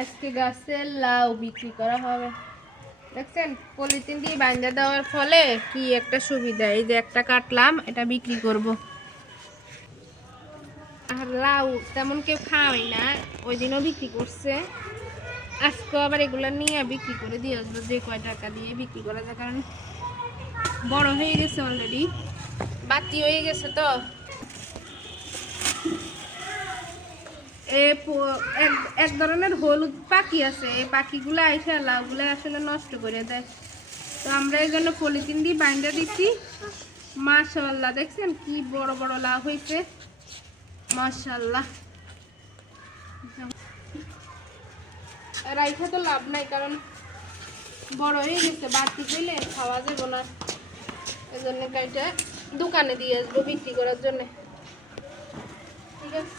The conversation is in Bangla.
আজকে গাছে লাউ বিক্রি করা হবে। দেখছেন পলিথিন দিয়ে বাঁধা দেওয়ার ফলে কি একটা সুবিধা, এই যে একটা কাটলাম, এটা বিক্রি করব। আর লাউ তেমন কেউ খাওয়াই না, ওই দিনও বিক্রি করছে, আজকে আবার এগুলো নিয়ে বিক্রি করে দিয়ে আসবো, যে কয় টাকা দিয়ে বিক্রি করা যায়, কারণ বড় হয়ে গেছে অলরেডি, বাতি হয়ে গেছে। তো এক ধরনের হলুদ পাখি আছে, এই পাখিগুলো আইসা লাউগুলো আসলে নষ্ট করে দেয়। তো আমরা এই জন্য পলিথিন দিয়ে বাইন্দা দিচ্ছি। মাশাআল্লাহ, দেখছেন কি বড় বড় লাউ হয়েছে, মাশাআল্লাহ। রাইখা তো লাভ নাই, কারণ বড় হয়ে গেছে, বাড়তি হইলে খাওয়া যাবে না। এই জন্য কাইটা দোকানে দিয়ে আসবো বিক্রি করার জন্য। ঠিক আছে।